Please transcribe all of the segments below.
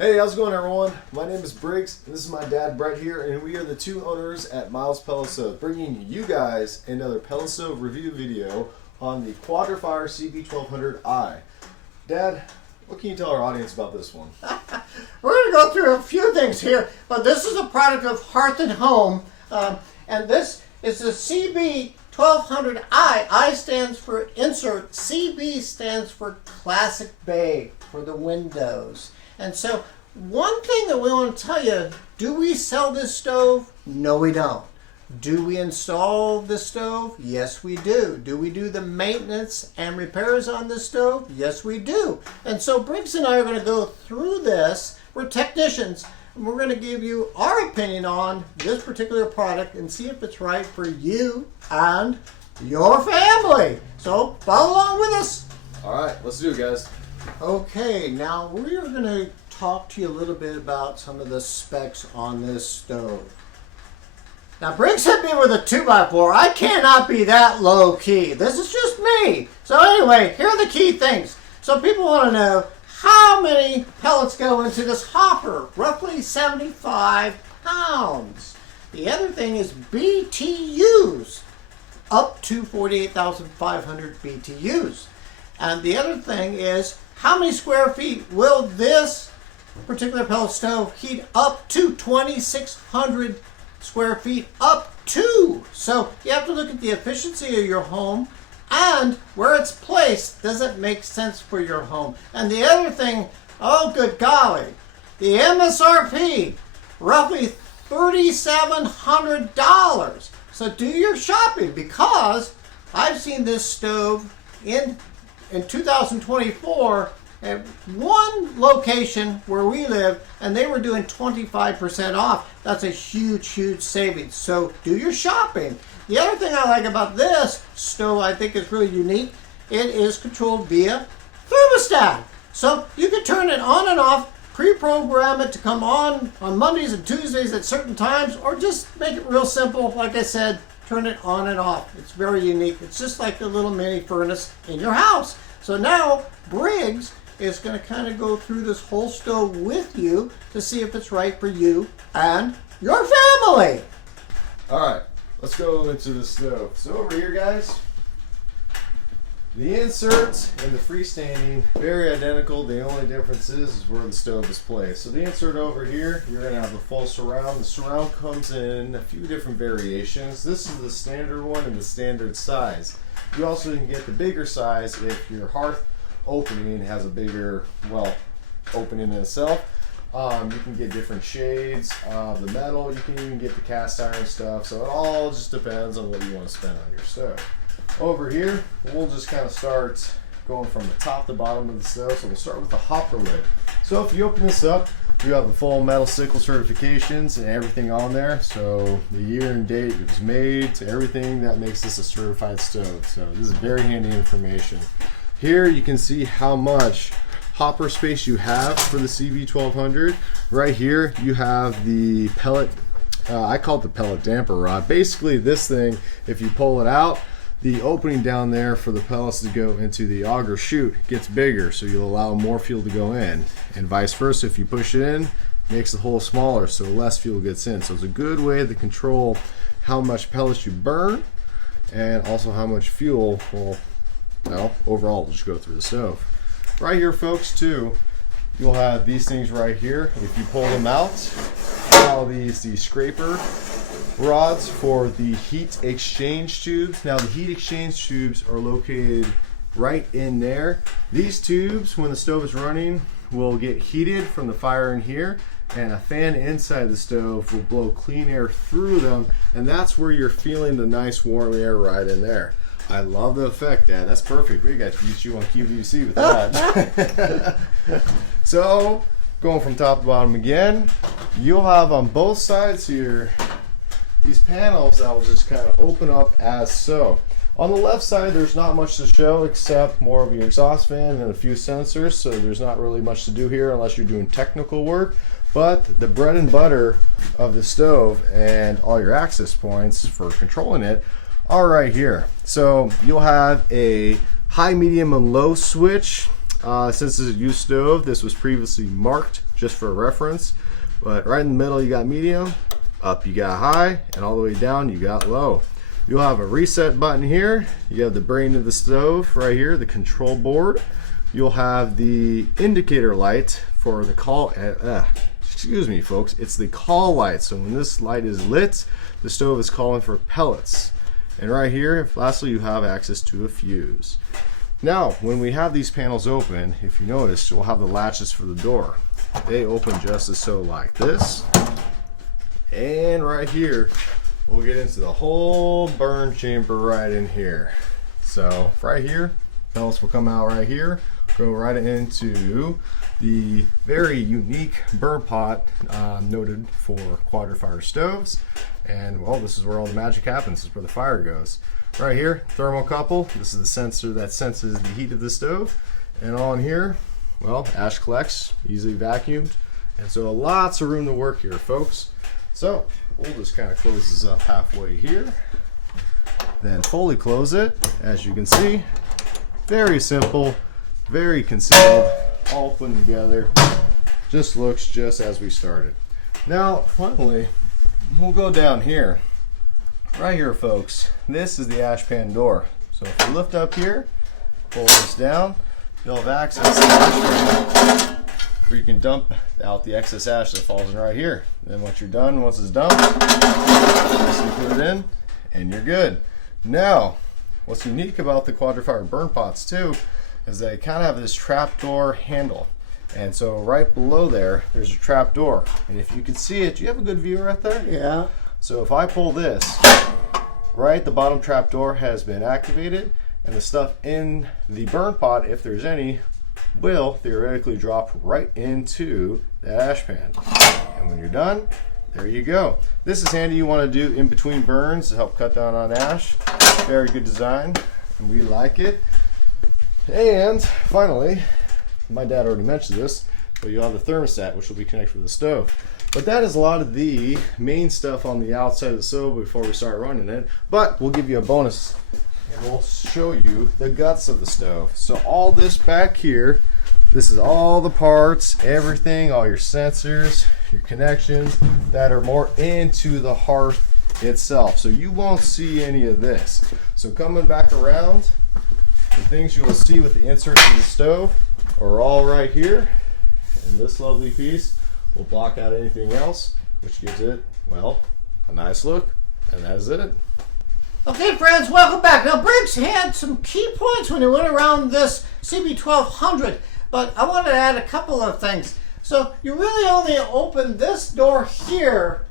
Hey, how's it going, everyone? My name is Briggs, and this is my dad, Brett, here, and we are the two owners at Miles Pellet Stove, bringing you guys another pellet stove review video on the Quadra-Fire CB1200i. Dad, what can you tell our audience about this one? We're going to go through a few things here, but this is a product of Hearth and Home, and this is the CB1200i. I stands for insert, CB stands for classic bay for the windows. And so one thing that we want to tell you, do we sell this stove? No, we don't. Do we install the stove? Yes, we do. Do we do the maintenance and repairs on the stove? Yes, we do. And so Briggs and I are going to go through this. We're technicians, and we're going to give you our opinion on this particular product and see if it's right for you and your family. So follow along with us. All right, let's do it, guys. Okay, now we are going to talk to you a little bit about some of the specs on this stove. Now, Briggs hit me with a 2x4. I cannot be that low key. This is just me. So anyway, here are the key things. So people want to know how many pellets go into this hopper. Roughly 75 pounds. The other thing is BTUs, up to 48,500 BTUs. And the other thing is, how many square feet will this particular pellet stove heat up to? 2,600 square feet up to. So you have to look at the efficiency of your home and where it's placed. Does it make sense for your home? And the other thing, oh good golly, the MSRP, roughly $3,700. So do your shopping, because I've seen this stove in 2024 at one location where we live, and they were doing 25% off. That's a huge savings. So do your shopping. The other thing I like about this stove, I think is really unique, it is controlled via thermostat. So you can turn it on and off, pre-program it to come on Mondays and Tuesdays at certain times, or just make it real simple. Like I said, turn it on and off. It's very unique. It's just like a little mini furnace in your house. So now Briggs is going to kind of go through this whole stove with you to see if it's right for you and your family. All right, let's go into the stove. So over here, guys, the inserts and the freestanding, very identical. The only difference is where the stove is placed. So the insert over here, you're going to have the full surround. The surround comes in a few different variations. This is the standard one and the standard size. You also can get the bigger size if your hearth opening has a bigger, well, opening in itself. You can get different shades of the metal. You can even get the cast iron stuff. So it all just depends on what you want to spend on your stove. Over here, we'll just kind of start going from the top to bottom of the stove. So we'll start with the hopper lid. So if you open this up, you have the full metal sickle certifications and everything on there. So the year and date it was made to everything that makes this a certified stove. So this is very handy information. Here you can see how much hopper space you have for the CB1200. Right here you have the pellet, I call it the pellet damper rod. Basically this thing, if you pull it out, the opening down there for the pellets to go into the auger chute gets bigger, so you'll allow more fuel to go in, and vice versa. If you push it in, it makes the hole smaller, so less fuel gets in. So it's a good way to control how much pellets you burn and also how much fuel will, well, overall just go through the stove. Right here, folks, too, you'll have these things right here. If you pull them out, all these scraper rods for the heat exchange tubes. Now the heat exchange tubes are located right in there. These tubes, when the stove is running, will get heated from the fire in here, and a fan inside the stove will blow clean air through them, and that's where you're feeling the nice warm air right in there. I love the effect, Dad. That's perfect. We got to get you on QVC with that. So going from top to bottom again, you'll have on both sides here these panels that will just kind of open up as so. On the left side, there's not much to show except more of your exhaust fan and a few sensors, so there's not really much to do here unless you're doing technical work. But the bread and butter of the stove and all your access points for controlling it are right here. So you'll have a high, medium, and low switch. Since this is a used stove, this was previously marked just for reference. But right in the middle you got medium, up you got high, and all the way down you got low. You'll have a reset button here. You have the brain of the stove right here, the control board. You'll have the indicator light for the call, excuse me folks, it's the call light. So when this light is lit, the stove is calling for pellets. And right here, lastly, you have access to a fuse. Now, when we have these panels open, if you notice, we'll have the latches for the door. They open just as so like this. And right here, we'll get into the whole burn chamber right in here. So right here, pellets will come out right here, go right into the very unique burn pot noted for Quadra-Fire stoves. And well, this is where all the magic happens. This is where the fire goes. Right here, thermocouple. This is the sensor that senses the heat of the stove. And on here, well, ash collects, easily vacuumed. And so lots of room to work here, folks. So we'll just kind of close this up halfway here. Then fully close it. As you can see, very simple, very concealed, all put together. Just looks just as we started. Now, finally, we'll go down here. Right here, folks, this is the ash pan door. So if you lift up here, pull this down, you'll have access to the ash pan where you can dump out the excess ash that falls in right here. Then once you're done, once it's dumped, just put it in and you're good. Now, what's unique about the Quadra-Fire burn pots too is they kind of have this trapdoor handle. And so right below there, there's a trap door. And if you can see it, do you have a good view right there? Yeah. So if I pull this, right, the bottom trap door has been activated, and the stuff in the burn pot, if there's any, will theoretically drop right into the ash pan. And when you're done, there you go. This is handy. You want to do in between burns to help cut down on ash. Very good design, and we like it. And finally, my dad already mentioned this, but you have the thermostat, which will be connected with the stove. But that is a lot of the main stuff on the outside of the stove before we start running it. But we'll give you a bonus, and we'll show you the guts of the stove. So all this back here, this is all the parts, everything, all your sensors, your connections that are more into the hearth itself. So you won't see any of this. So coming back around, the things you will see with the inserts in the stove are all right here. And this lovely piece will block out anything else, which gives it, well, a nice look. And that is it. Okay, friends, welcome back. Now, Briggs had some key points when he went around this CB1200, but I wanted to add a couple of things. So you really only open this door here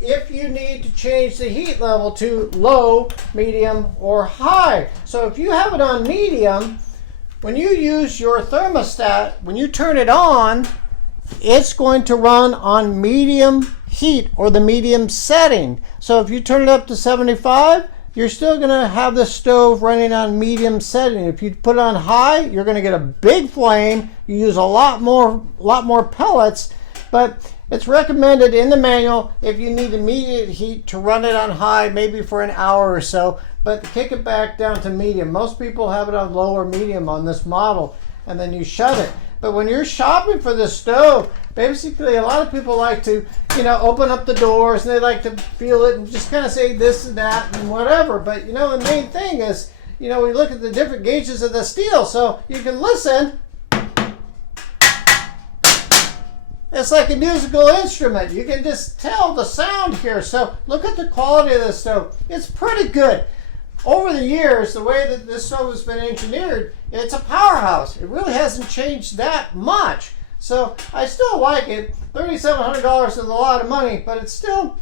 if you need to change the heat level to low, medium, or high. So if you have it on medium, when you use your thermostat, when you turn it on, it's going to run on medium heat or the medium setting. So if you turn it up to 75, you're still going to have the stove running on medium setting. If you put it on high, you're going to get a big flame. You use a lot more pellets, but it's recommended in the manual if you need immediate heat to run it on high, maybe for an hour or so, but kick it back down to medium. Most people have it on low or medium on this model, and then you shut it. But when you're shopping for this stove, basically a lot of people like to, open up the doors and they like to feel it and just kind of say this and that and whatever. But, the main thing is, we look at the different gauges of the steel so you can listen. It's like a musical instrument. You can just tell the sound here. So look at the quality of this stove. It's pretty good. Over the years, the way that this stove has been engineered, it's a powerhouse. It really hasn't changed that much. So I still like it. $3,700 is a lot of money, but it's still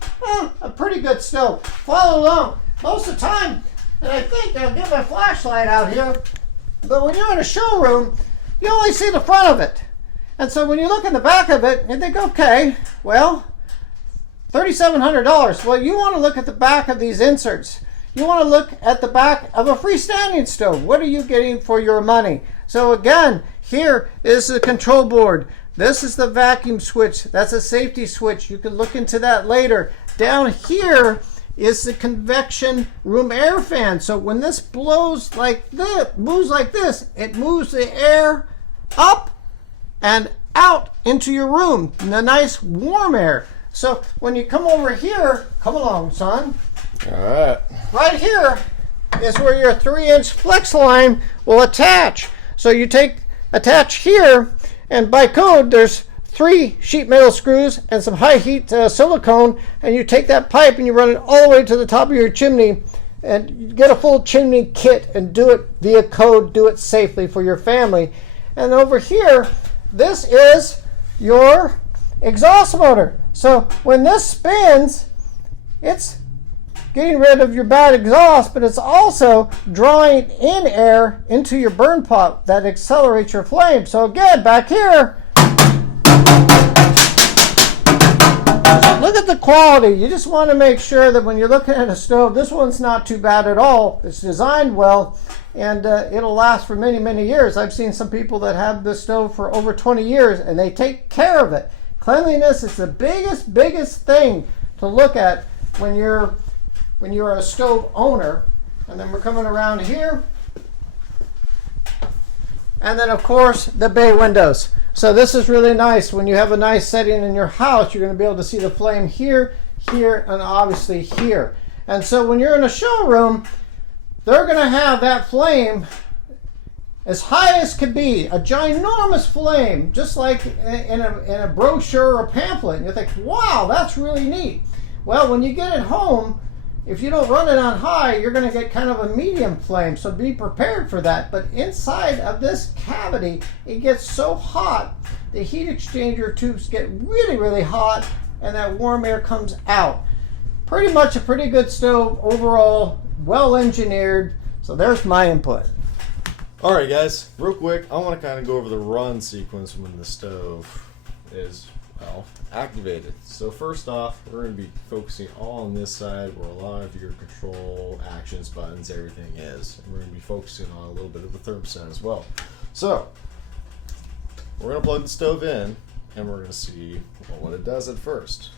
a pretty good stove. Follow along. Most of the time, and I think I'll get my flashlight out here, but when you're in a showroom, you only see the front of it. And so when you look in the back of it, you think, okay, well, $3,700. Well, you want to look at the back of these inserts. You want to look at the back of a freestanding stove. What are you getting for your money? So again, here is the control board. This is the vacuum switch. That's a safety switch. You can look into that later. Down here is the convection room air fan. So when this blows like this, moves like this, it moves the air up and out into your room in the nice warm air. So when you come over here, come along, son. All right. Right here is where your 3-inch flex line will attach. So you attach here, and by code there's 3 sheet metal screws and some high heat silicone, and you take that pipe and you run it all the way to the top of your chimney, and you get a full chimney kit and do it via code, do it safely for your family. And over here, this is your exhaust motor. So when this spins, it's getting rid of your bad exhaust, but it's also drawing in air into your burn pot that accelerates your flame. So again, back here, look at the quality. You just want to make sure that when you're looking at a stove, this one's not too bad at all. It's designed well, and it'll last for many, many years. I've seen some people that have this stove for over 20 years, and they take care of it. Cleanliness is the biggest thing to look at when you're a stove owner. And then we're coming around here, and then of course the bay windows. So this is really nice. When you have a nice setting in your house, you're going to be able to see the flame here, here, and obviously here. And so when you're in a showroom, they're going to have that flame as high as could be, a ginormous flame, just like in a brochure or pamphlet. And you think, wow, that's really neat. Well, when you get it home, if you don't run it on high, you're going to get kind of a medium flame, so be prepared for that. But inside of this cavity, it gets so hot, the heat exchanger tubes get really, really hot, and that warm air comes out. Pretty much a pretty good stove overall, well engineered. So there's my input. All right, guys, real quick, I want to kind of go over the run sequence when the stove is, well, activated. So first off, we're going to be focusing all on this side where a lot of your control actions, buttons, everything is. And we're going to be focusing on a little bit of the thermostat as well. So we're going to plug the stove in, and we're going to see what it does at first.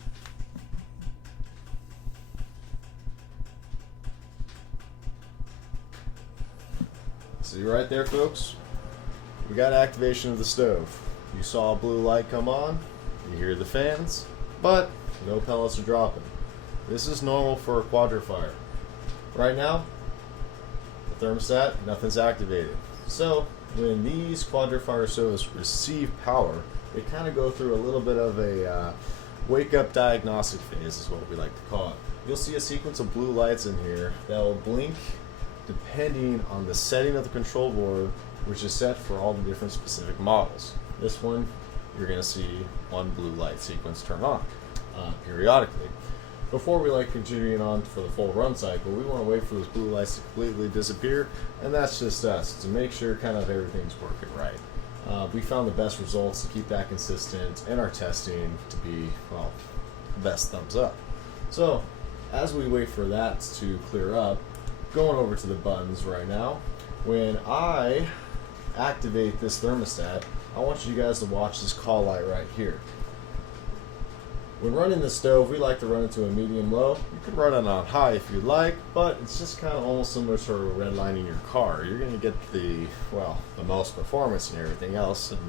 See right there, folks? We got activation of the stove. You saw a blue light come on. You hear the fans, but no pellets are dropping. This is normal for a Quadra-Fire. Right now, the thermostat, nothing's activated. So when these Quadra-Fire stoves receive power, they kind of go through a little bit of a wake-up diagnostic phase is what we like to call it. You'll see a sequence of blue lights in here that will blink depending on the setting of the control board, which is set for all the different specific models. This one, you're going to see one blue light sequence turn on periodically. Before we continuing on for the full run cycle, we want to wait for those blue lights to completely disappear, and that's just us, to make sure kind of everything's working right. We found the best results to keep that consistent in our testing to be, well, the best thumbs up. So as we wait for that to clear up, going over to the buttons right now, when I activate this thermostat, I want you guys to watch this call light right here. When running the stove, we like to run it to a medium low. You can run it on high if you like, but it's just kind of almost similar to redlining your car. You're going to get the most performance and everything else and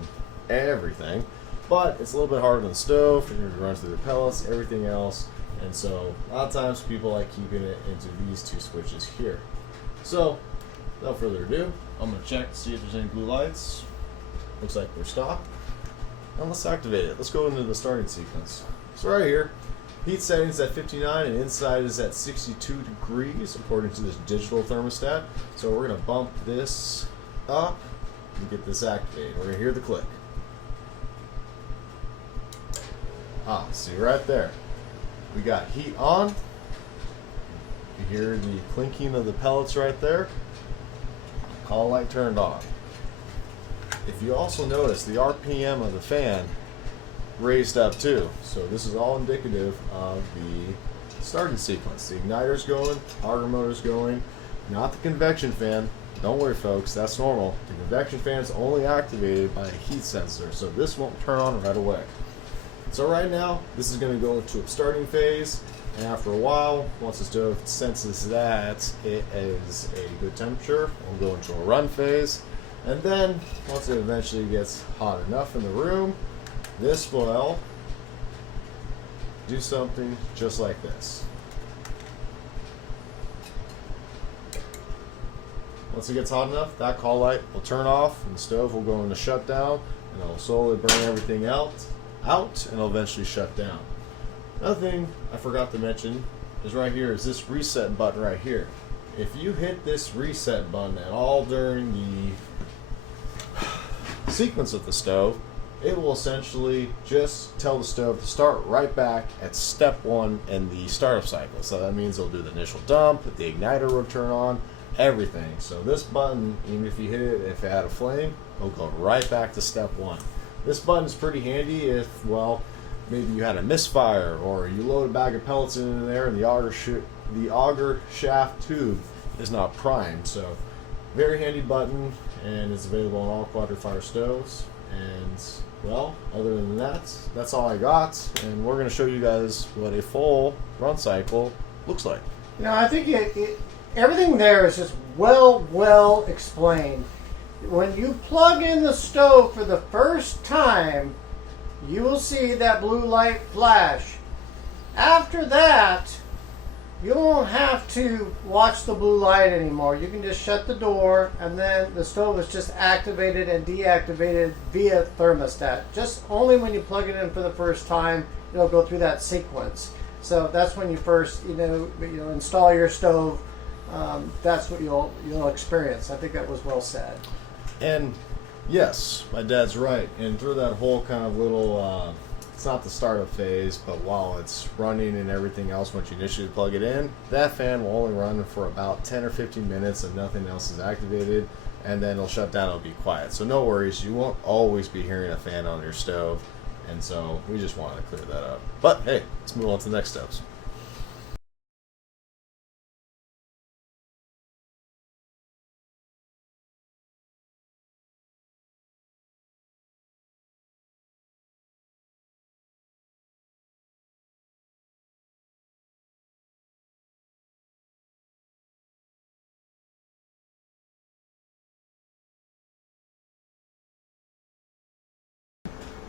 everything, but it's a little bit harder than the stove. You're going to run through the pellets, everything else. And so a lot of times people like keeping it into these two switches here. So without further ado, I'm going to check to see if there's any blue lights. Looks like we're stopped. Now let's activate it. Let's go into the starting sequence. So right here, heat settings at 59 and inside is at 62 degrees according to this digital thermostat. So we're going to bump this up and get this activated. We're going to hear the click. See right there. We got heat on. You hear the clinking of the pellets right there. Call light turned on. If you also notice, the RPM of the fan raised up too. So this is all indicative of the starting sequence. The igniter's going, auger motor's going, not the convection fan. Don't worry folks, that's normal. The convection fan is only activated by a heat sensor, so this won't turn on right away. So right now, this is going to go into a starting phase, and after a while, once the stove senses that it is a good temperature, we'll go into a run phase, and then once it eventually gets hot enough in the room, this will do something just like this. Once it gets hot enough, that call light will turn off and the stove will go into shutdown, and it'll slowly burn everything out and it'll eventually shut down. Another thing I forgot to mention is right here is this reset button right here. If you hit this reset button at all during the sequence of the stove, it will essentially just tell the stove to start right back at step 1 in the startup cycle. So that means it'll do the initial dump, the igniter will turn on, everything. So this button, even if you hit it, if it had a flame, it'll go right back to step 1. This button is pretty handy if, well, maybe you had a misfire or you load a bag of pellets in there and the auger shaft tube is not primed. So very handy button, and it's available on all Quadra-Fire stoves. And well, other than that, that's all I got, and we're going to show you guys what a full run cycle looks like. You know, I think everything there is just well explained. When you plug in the stove for the first time, you will see that blue light flash. After that, you won't have to watch the blue light anymore. You can just shut the door, and then the stove is just activated and deactivated via thermostat. Just only when you plug it in for the first time, it'll go through that sequence. So that's when you first, install your stove. That's what you'll experience. I think that was well said. And yes, my dad's right. And through that whole kind of little, it's not the startup phase, but while it's running and everything else, once you initially plug it in, that fan will only run for about 10 or 15 minutes and nothing else is activated, and then it'll shut down, it'll be quiet. So no worries, you won't always be hearing a fan on your stove. And so we just wanted to clear that up. But hey, let's move on to the next steps.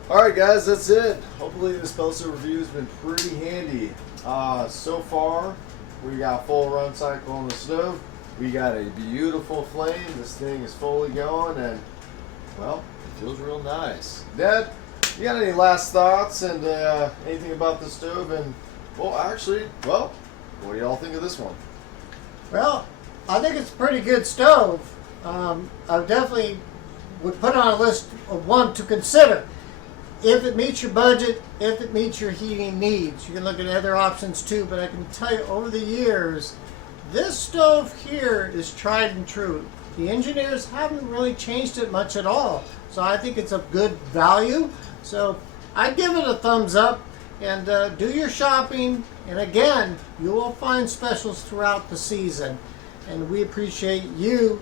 Alright guys, that's it. Hopefully this pellet review has been pretty handy. So far, we got full run cycle on the stove. We got a beautiful flame. This thing is fully going, and well, it feels real nice. Dad, you got any last thoughts and anything about the stove? And well, actually, what do y'all think of this one? Well, I think it's a pretty good stove. I definitely would put it on a list of one to consider. If it meets your budget, if it meets your heating needs. You can look at other options too, but I can tell you over the years, this stove here is tried and true. The engineers haven't really changed it much at all. So I think it's a good value. So I'd give it a thumbs up, and do your shopping. And again, you will find specials throughout the season. And we appreciate you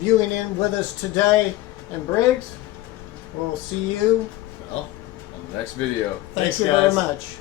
viewing in with us today. And Briggs, we'll see you on the next video. Thank you very much.